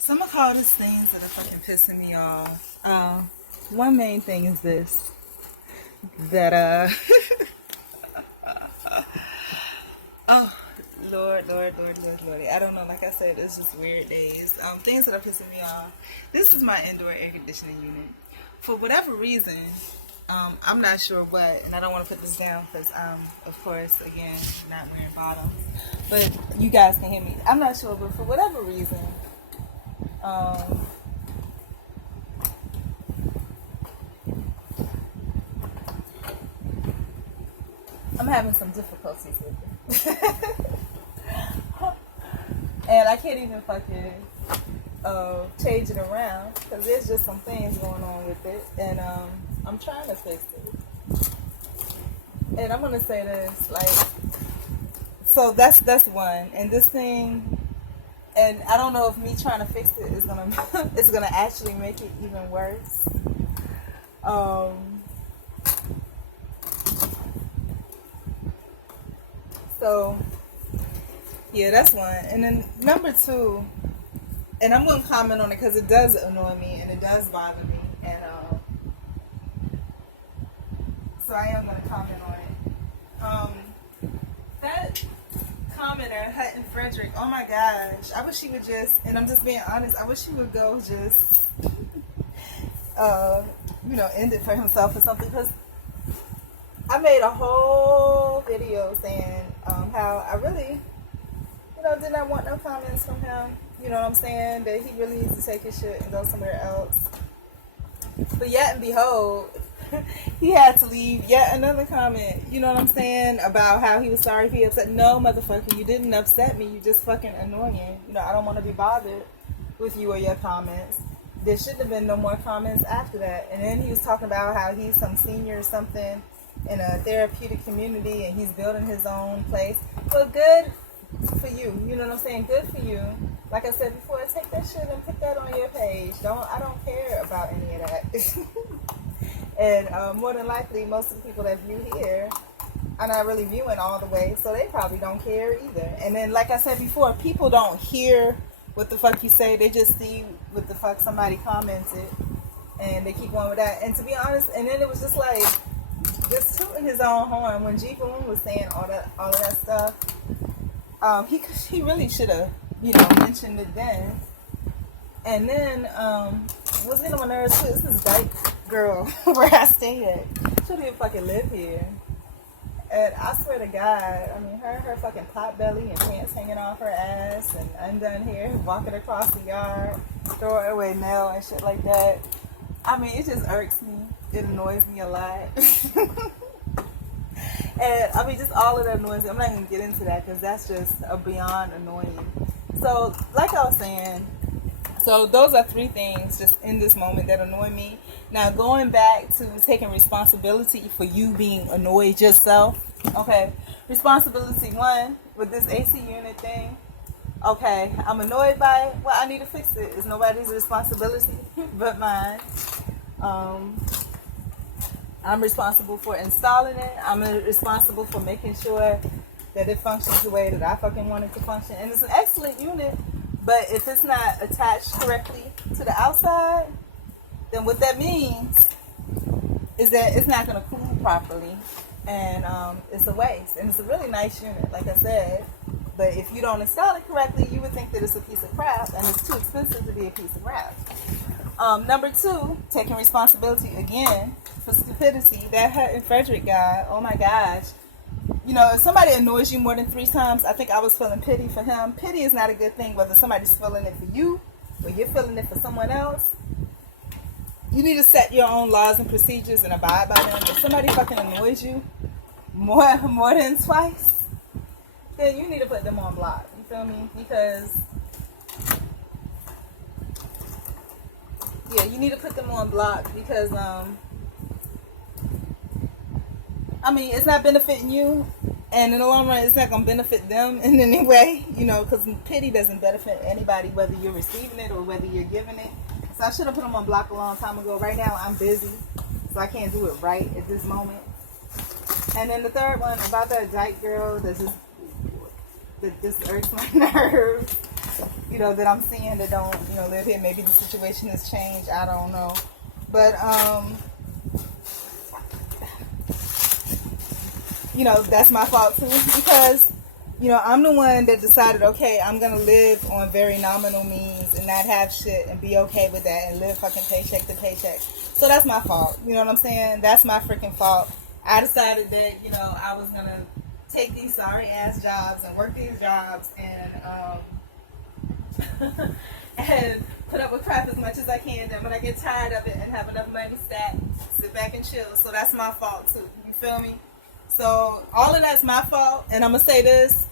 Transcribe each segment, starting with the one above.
So I'm gonna call this things that are fucking pissing me off. One main thing is this that oh Lord. I don't know. Like I said, it's just weird days. Things that are pissing me off. This is my indoor air conditioning unit. For whatever reason, I'm not sure what, and I don't want to put this down because, of course, again, not wearing bottoms. But you guys can hear me. I'm not sure, but for whatever reason, um, I'm having some difficulties with it. And I can't even fucking change it around because there's just some things going on with it. And I'm trying to fix it. And I'm going to say this, like, so that's one. And this thing, and I don't know if me trying to fix it is going to, it's going to actually make it even worse. So, yeah, that's one. And then number two, and I'm going to comment on it because it does annoy me and it does bother me. And so I am going to comment on it. That commenter, Hutton Frederick, oh my gosh, I wish he would just, and I'm just being honest, I wish he would go just, end it for himself or something, because I made a whole video saying how I really, did not want no comments from him. You know what I'm saying? That he really needs to take his shit and go somewhere else. But yet and behold, he had to leave yet another comment. You know what I'm saying? About how he was sorry if he upset. No, motherfucker, you didn't upset me. You just fucking annoying. I don't want to be bothered with you or your comments. There shouldn't have been no more comments after that. And then he was talking about how he's some senior or something in a therapeutic community and he's building his own place. Well, good for you. You know what I'm saying? Good for you. Like I said before, take that shit and put that on your page. I don't care about any of that. And more than likely, most of the people that view here are not really viewing all the way, so they probably don't care either. And then, like I said before, people don't hear what the fuck you say. They just see what the fuck somebody commented, and they keep going with that. And to be honest, and then it was just like, just tooting his own horn when G Boom was saying all of that stuff. He really should have, mentioned it then. And then, what's getting on my nerves too is this dyke girl where I stay at. She don't even fucking live here. And I swear to God, I mean, her fucking pot belly and pants hanging off her ass and undone hair, walking across the yard, throwing away mail and shit like that. I mean, it just irks me. It annoys me a lot. And I mean, just all of that annoys me. I'm not going to get into that because that's just a beyond annoying. So, like I was saying, so those are three things just in this moment that annoy me. Now, going back to taking responsibility for you being annoyed yourself. Okay, responsibility one with this AC unit thing. Okay, I'm annoyed by it. Well, I need to fix it. It's nobody's responsibility but mine. I'm responsible for installing it. I'm responsible for making sure that it functions the way that I fucking want it to function. And it's an excellent unit, but if it's not attached correctly to the outside, then what that means is that it's not going to cool properly. And it's a waste. And it's a really nice unit, like I said. But if you don't install it correctly, you would think that it's a piece of crap, and it's too expensive to be a piece of crap. Number two, taking responsibility again for stupidity. That Hutton Frederick guy, oh my gosh. If somebody annoys you more than 3 times, I think I was feeling pity for him. Pity is not a good thing, whether somebody's feeling it for you or you're feeling it for someone else. You need to set your own laws and procedures and abide by them. If somebody fucking annoys you more than twice, then you need to put them on block. You feel me? Because you need to put them on block because I mean, it's not benefiting you, and in the long run, it's not going to benefit them in any way, because pity doesn't benefit anybody, whether you're receiving it or whether you're giving it. So I should have put them on block a long time ago. Right now, I'm busy, so I can't do it right at this moment. And then the third one, about that dyke girl that just irks my nerves. that I'm seeing that don't, live here. Maybe the situation has changed. I don't know. But, that's my fault too, because, I'm the one that decided, okay, I'm going to live on very nominal means and not have shit and be okay with that and live fucking paycheck to paycheck. So that's my fault. You know what I'm saying? That's my freaking fault. I decided that, I was going to take these sorry ass jobs and work these jobs and and put up with crap as much as I can. Then when I get tired of it and have enough money stacked, sit back and chill. So that's my fault too. You feel me? So all of that's my fault. And I'm gonna say this.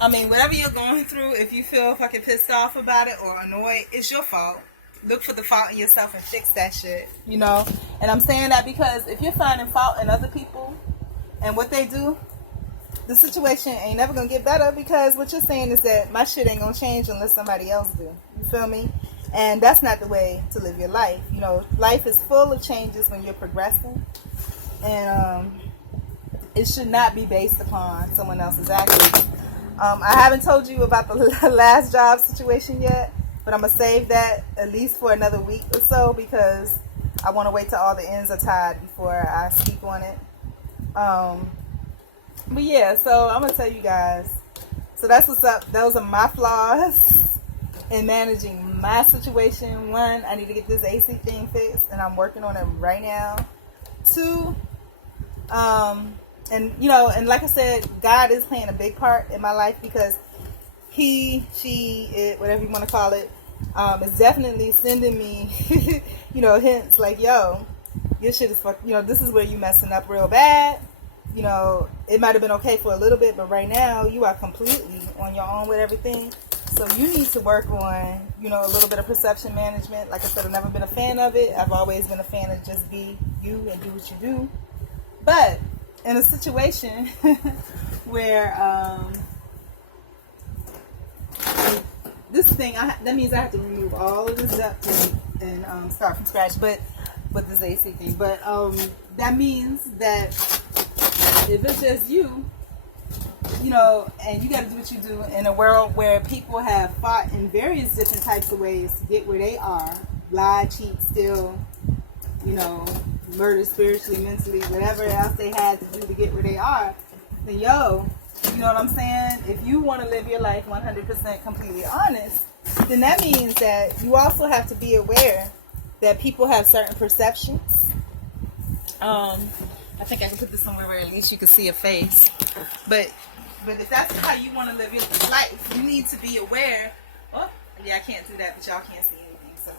I mean, whatever you're going through, if you feel fucking pissed off about it or annoyed, it's your fault. Look for the fault in yourself and fix that shit. And I'm saying that because if you're finding fault in other people and what they do, the situation ain't never gonna get better, because what you're saying is that my shit ain't gonna change unless somebody else do. You feel me? And that's not the way to live your life. Life is full of changes when you're progressing, and it should not be based upon someone else's actions. I haven't told you about the last job situation yet, but I'm gonna save that at least for another week or so, because I want to wait till all the ends are tied before I speak on it. But yeah, so I'm going to tell you guys. So that's what's up. Those are my flaws in managing my situation. One, I need to get this AC thing fixed, and I'm working on it right now. Two, and like I said, God is playing a big part in my life, because he, she, it, whatever you want to call it, is definitely sending me, hints like, yo, your shit is this is where you messing up real bad. It might have been okay for a little bit, but right now you are completely on your own with everything. So you need to work on, a little bit of perception management. Like I said, I've never been a fan of it. I've always been a fan of just be you and do what you do. But in a situation where this thing, that means I have to remove all of this up and start from scratch. But with this AC thing, but that means that if it's just you, and you got to do what you do in a world where people have fought in various different types of ways to get where they are, lie, cheat, steal, murder spiritually, mentally, whatever else they had to do to get where they are, then you know what I'm saying? If you want to live your life 100% completely honest, then that means that you also have to be aware that people have certain perceptions. I think I can put this somewhere where at least you can see a face. But if that's how you want to live your life, you need to be aware. Oh, yeah, I can't do that, but y'all can't see anything, so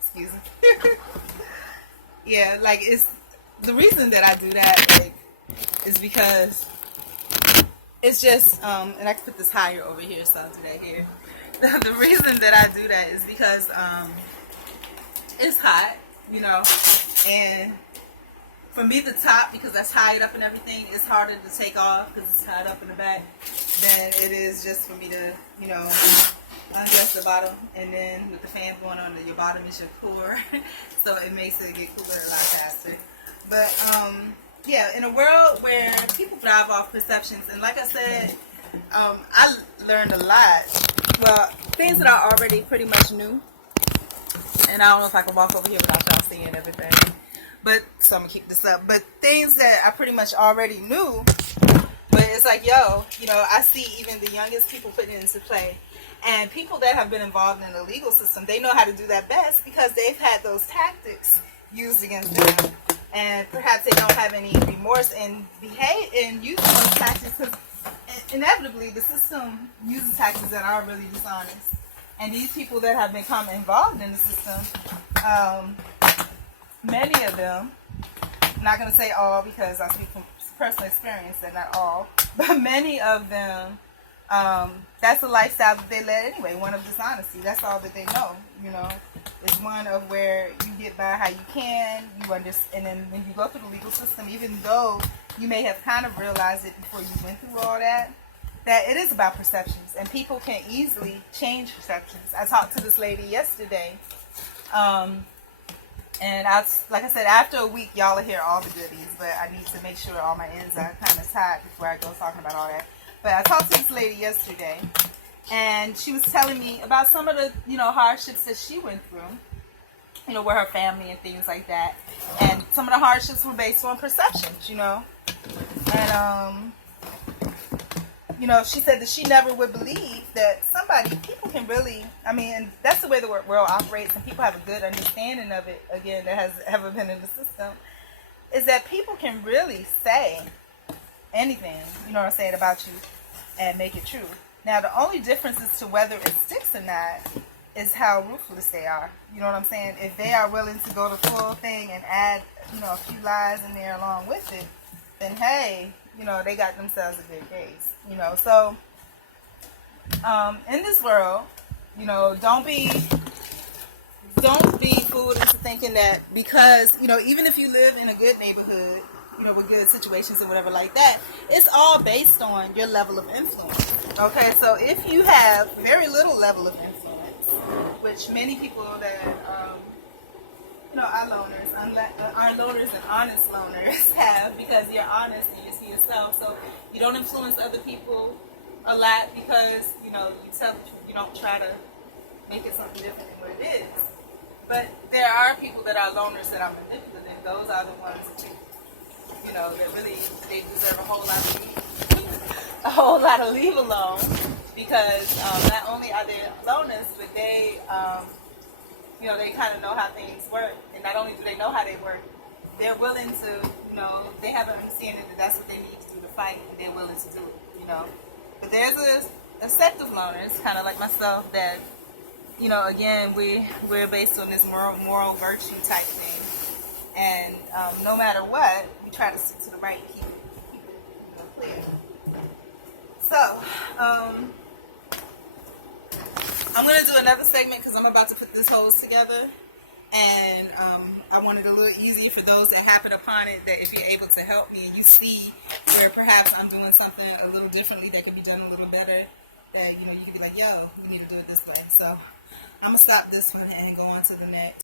excuse me. Yeah, like, it's the reason that I do that, is because it's just and I can put this higher over here, so I'll do that here. The reason that I do that is because it's hot, and for me, the top, because that's tied up and everything, it's harder to take off because it's tied up in the back than it is just for me to, undress the bottom. And then with the fan going on, your bottom is your core. So it makes it get cooler a lot faster. But, yeah, in a world where people thrive off perceptions, and like I said, I learned a lot. Well, things that I already pretty much knew. And I don't know if I can walk over here without y'all seeing everything. But, so I'm going to keep this up. But things that I pretty much already knew, but it's like, I see even the youngest people putting it into play. And people that have been involved in the legal system, they know how to do that best because they've had those tactics used against them. And perhaps they don't have any remorse and behave and use those tactics, because inevitably the system uses tactics that are really dishonest. And these people that have become involved in the system, many of them, I'm not going to say all because I speak from personal experience and not all, but many of them, that's the lifestyle that they led anyway, one of dishonesty. That's all that they know, It's one of where you get by how you can, and then when you go through the legal system, even though you may have kind of realized it before you went through all that it is about perceptions, and people can easily change perceptions. I talked to this lady yesterday, and like I said, after a week, y'all will hear all the goodies, but I need to make sure all my ends are kind of tied before I go talking about all that. But I talked to this lady yesterday, and she was telling me about some of the, hardships that she went through, with her family and things like that. And some of the hardships were based on perceptions, And, she said that she never would believe that people can really, and that's the way the world operates, and people have a good understanding of it, again, that has ever been in the system, is that people can really say anything, about you and make it true. Now, the only difference as to whether it sticks or not is how ruthless they are. You know what I'm saying? If they are willing to go the full thing and add, a few lies in there along with it, then hey, they got themselves a good case. So in this world, don't be fooled into thinking that because, even if you live in a good neighborhood, with good situations and whatever like that, it's all based on your level of influence. Okay, so if you have very little level of influence, which many people that, are loners and honest loners have, because you're honest and you see yourself, so you don't influence other people a lot because, you tell the truth, you don't try to make it something different than what it is. But there are people that are loners that are manipulative. Those are the ones that that really, they deserve a whole lot of leave alone, because not only are they loners, but they, they kind of know how things work, and not only do they know how they work, they're willing to, they have an understanding that that's what they need to do to fight, and they're willing to do it, But there's a sect of loners, kind of like myself, that, again, we're based on this moral virtue type thing. And no matter what, we try to stick to the right, keep it clear. So, I'm going to do another segment because I'm about to put this hose together. And I want it a little easier for those that happen upon it, that if you're able to help me and you see where perhaps I'm doing something a little differently that can be done a little better, that, you can be like, yo, we need to do it this way. So, I'm going to stop this one and go on to the next.